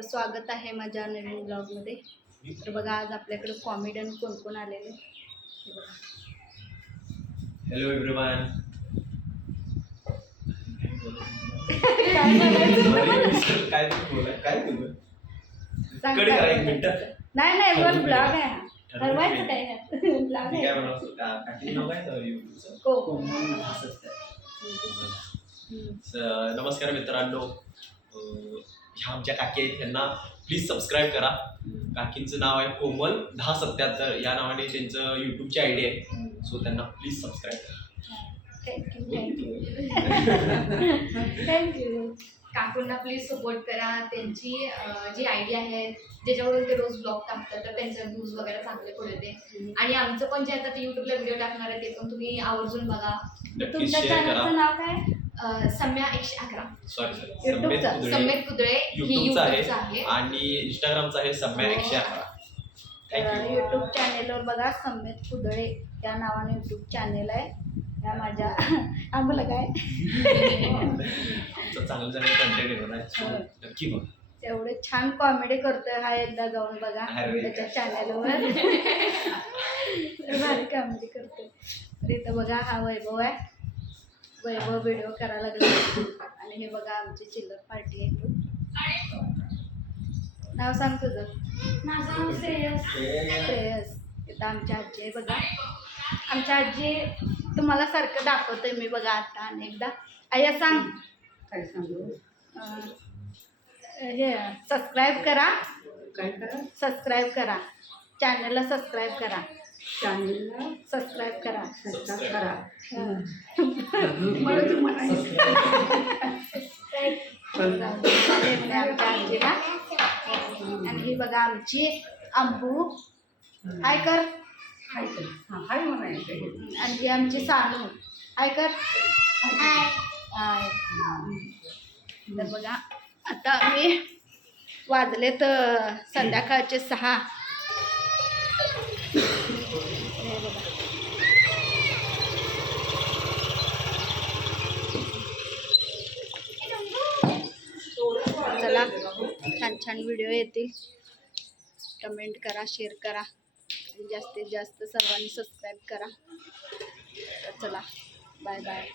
तर स्वागत आहे माझ्या नवीन ब्लॉगमध्ये। तर बघा आज आपल्याकडे कॉमेडियन कोण कोण आलेले हे बघा। Hello everyone. काय बोलू कडे करा एक मिनिट। नाही बोल, ब्लॉग आहे ठरवायचं काय ब्लॉग आहे। काय म्हणतो काकी नाव काय तर युट्यूबचं कोमल नमस्कार मित्रांनो, ह्या आमच्या काकी आहेत, त्यांना प्लीज सबस्क्राईब करा। काकींचं नाव आहे कोमल 1077 या नावाने त्यांचं यूट्यूबची आयडी आहे, सो त्यांना प्लीज सबस्क्राईब करा। थँक्यू। काकूंना प्लीज सपोर्ट करा। त्यांची जी आयडिया आहे ज्याच्यावरून ते रोज ब्लॉग टाकतात तर त्यांचे व्ह्यूज वगैरे चांगले पडते। आणि आमचं पण जे आता ते यूट्यूबला व्हिडिओ टाकणार आहे ते पण तुम्ही आवर्जून बघा। तुमच्या चॅनलचं नाव काय? सम्या 111 युट्यूबचं सम्यक कुदळे यूट्यूबचं आहे आणि इंस्टाग्रामचं आहे सम्या 111। यूट्यूब चॅनेलवर बघा सम्यक कुदळे या नावाने यूट्यूब चॅनेल आहे। या माझ्या आम्हाला काय चांगलं कंटेंट येणार आहे, नक्की बघा। एवढे छान कॉमेडी करतोय हा, एकदा जाऊन बघा त्याच्या चॅनलवर। भारी कॉमेडी करतोय। तर इथं बघा हा वैभव आहे, वैभव व्हिडिओ करायला लागला। आणि हे बघा आमची चिल्लर पार्टी आहे। तू नाव सांग तुझं? माझं नाव श्रेयस। श्रेयस। इथं आमची आजी आहे बघा। आमच्या आजी तुम्हाला सारखं दाखवतोय मी बघा आता अनेकदा। आया सांग काय सांगू? हे सबस्क्राईब करा। काय करा? सबस्क्राईब करा, चॅनलला सबस्क्राईब करा, चॅनलला सबस्क्राईब करा, सबस्क्राईब करा। मला तू म्हणायचं आमच्या आजीला। आणि ही बघा आमची अंबू, हाय कर। हाय कर, हाय म्हणायचं। आणि ही आमची सानू, हाय कर। हाय। तर बघा आता मी वाजलेत संध्याकाळचे 6। चला छान छान व्हिडिओ येतील, कमेंट करा, शेअर करा आणि जास्तीत जास्त सर्वांनी सबस्क्राईब करा। तर चला बाय बाय।